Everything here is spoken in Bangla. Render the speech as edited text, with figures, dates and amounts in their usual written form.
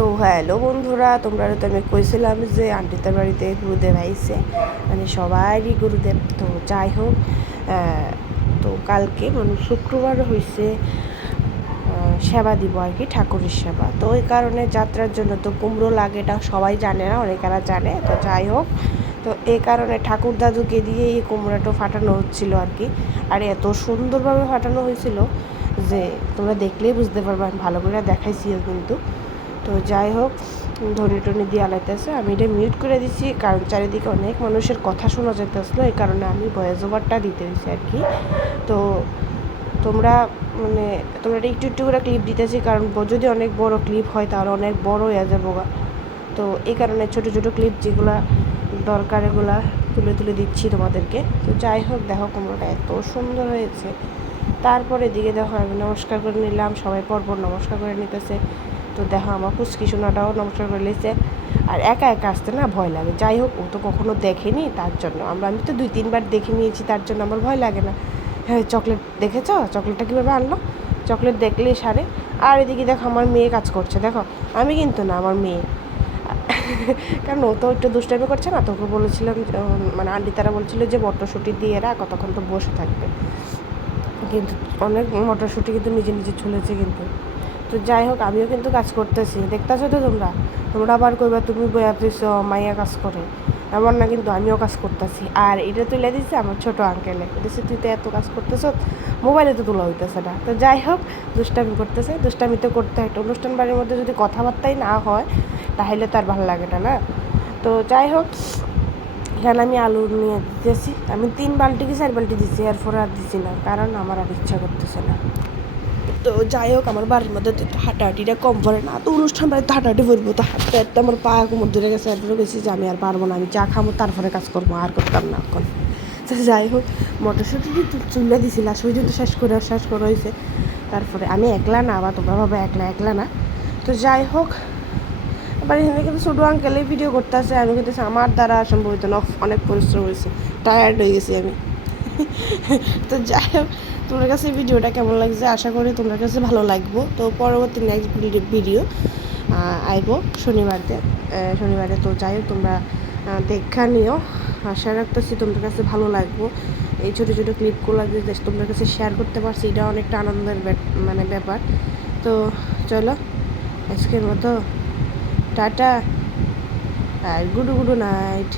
তো হ্যালো বন্ধুরা, তোমরা তো আমি কইছিলাম যে আন্টিদের বাড়িতে গুরুদেব আইছে, মানে সবারই গুরুদেব। তো যাই হোক, তো কালকে মানে শুক্রবার হয়েছে সেবা দিব আর কি, ঠাকুরের সেবা। তো ওই কারণে যাত্রার জন্য তো কুমড়ো লাগে, এটা সবাই জানে না, অনেকেরা জানে। তো যাই হোক, তো এই কারণে ঠাকুর দাদুকে দিয়ে এই কুমড়োটা ফাটানো হচ্ছিল আর কি। আর এত সুন্দরভাবে ফাটানো হয়েছিল যে তোমরা দেখলেই বুঝতে পারবে, আমি ভালো করে দেখাইছিও কিন্তু। তো যাই হোক, ধনী টনি দিয়ে আলাইতেছে, আমি এটা মিউট করে দিচ্ছি কারণ চারিদিকে অনেক মানুষের কথা শোনা যেতেছিলো, এই কারণে আমি ভয়েস ওভারটা দিতে হয়েছি আর কি। তো তোমরা এটা একটু একটু করে ক্লিপ দিতেছি, কারণ যদি অনেক বড় ক্লিপ হয় তাহলে অনেক বড় হয়ে যাবো। তো এই কারণে ছোটো ছোটো ক্লিপ যেগুলো দরকার এগুলা তুলে তুলে দিচ্ছি তোমাদেরকে। তো যাই হোক, দেখো কুমড়োটা এত সুন্দর হয়েছে। তারপরে দিকে দেখো আমি নমস্কার করে নিলাম, সবাই পরপর নমস্কার করে নিতেছে। তো দেখো আমার পুচকি সোনাটাও নমস্কার করে নিয়েছে। আর একা একা আসতে না ভয় লাগে। যাই হোক, ও তো কখনো দেখেনি, তার জন্য আমি তো 2-3 বার দেখে নিয়েছি, তার জন্য আমার ভয় লাগে না। হ্যাঁ, চকলেট দেখেছ? চকলেটটা কীভাবে আনলো? চকলেট দেখলেই সারে। আর এদিকে দেখো আমার মেয়ে কাজ করছে, দেখো। আমি কিন্তু না, আমার মেয়ে। কারণ ও তো একটু দুষ্টামি করছে না, তোকে বলেছিলাম, মানে আন্টি তারা বলছিল যে মটরশুঁটি দিয়ে এরা কতক্ষণ তো বসে থাকবে, কিন্তু অনেক মটরশুঁটি কিন্তু নিজে নিজে চলেছে কিন্তু। তো যাই হোক, আমিও কিন্তু কাজ করতেছি, দেখতেছো তো তোমরা আবার কইবা তুমি বইয়া দিছ মাইয়া কাজ করে, এমন না, কিন্তু আমিও কাজ করতেছি। আর এটা তুলে দিচ্ছে আমার ছোট আঙ্কেলে, বলতেছে তুই তো এত কাজ করতেছ, মোবাইলে তো তোলা হইতেছে না। তো যাই হোক, দুষ্টামি করতেছে, দুষ্টামি তো করতে হয়। একটা অনুষ্ঠান বাড়ির মধ্যে যদি কথাবার্তাই না হয় তাহলে তো আর ভালো লাগে না, না? তো যাই হোক, এখানে আমি আলু নিয়ে দিতেছি। আমি 3 বালতি কি 4 বালতি দিচ্ছি, এরপরে আর দিচ্ছি না, কারণ আমার আর ইচ্ছা করতেছে না। তো যাই হোক, আমার বাড়ির মধ্যে তো হাঁটাহাঁটিটা কম পড়ে না, তো অনুষ্ঠান বাড়িতে হাঁটাহাঁটি করবো, তো হাঁটতে হাঁটতে আমার পা কোমর ধরে গেছে। এরপরে গেছি যে আমি আর পারবো না, আমি চা খাবো তারপরে কাজ করবো, আর করতাম না এখন। তো যাই হোক, মটরশুঁটি চুলে দিছি, লাস্ট পর্যন্ত শেষ করে হয়েছে। তারপরে আমি একলা না, আবার তোমরা ভাবে একলা না। তো যাই হোক, আবার এখানে কিন্তু ছোটো আঙ্কেলেই ভিডিও করতে আসে, আমি কিন্তু আমার দ্বারা সম্ভবিত না, অনেক পরিশ্রম হয়েছে, টায়ার্ড হয়ে গেছি আমি। তো যাই হোক, তোমার কাছে ভিডিওটা কেমন লাগছে আশা করি তোমার কাছে ভালো লাগবো। তো পরবর্তী নেক্সট ভিডিও আইবো শনিবারে। তো যাই হোক, তোমরা দেখা নিও, আশা রাখতেছি তোমার কাছে ভালো লাগবো। এই ছোটো ছোটো ক্লিপগুলো যে তোমার কাছে শেয়ার করতে পারছি, এটা অনেকটা আনন্দের ব্যাপার। তো চলো, আজকের মতো টাটা আর গুড নাইট।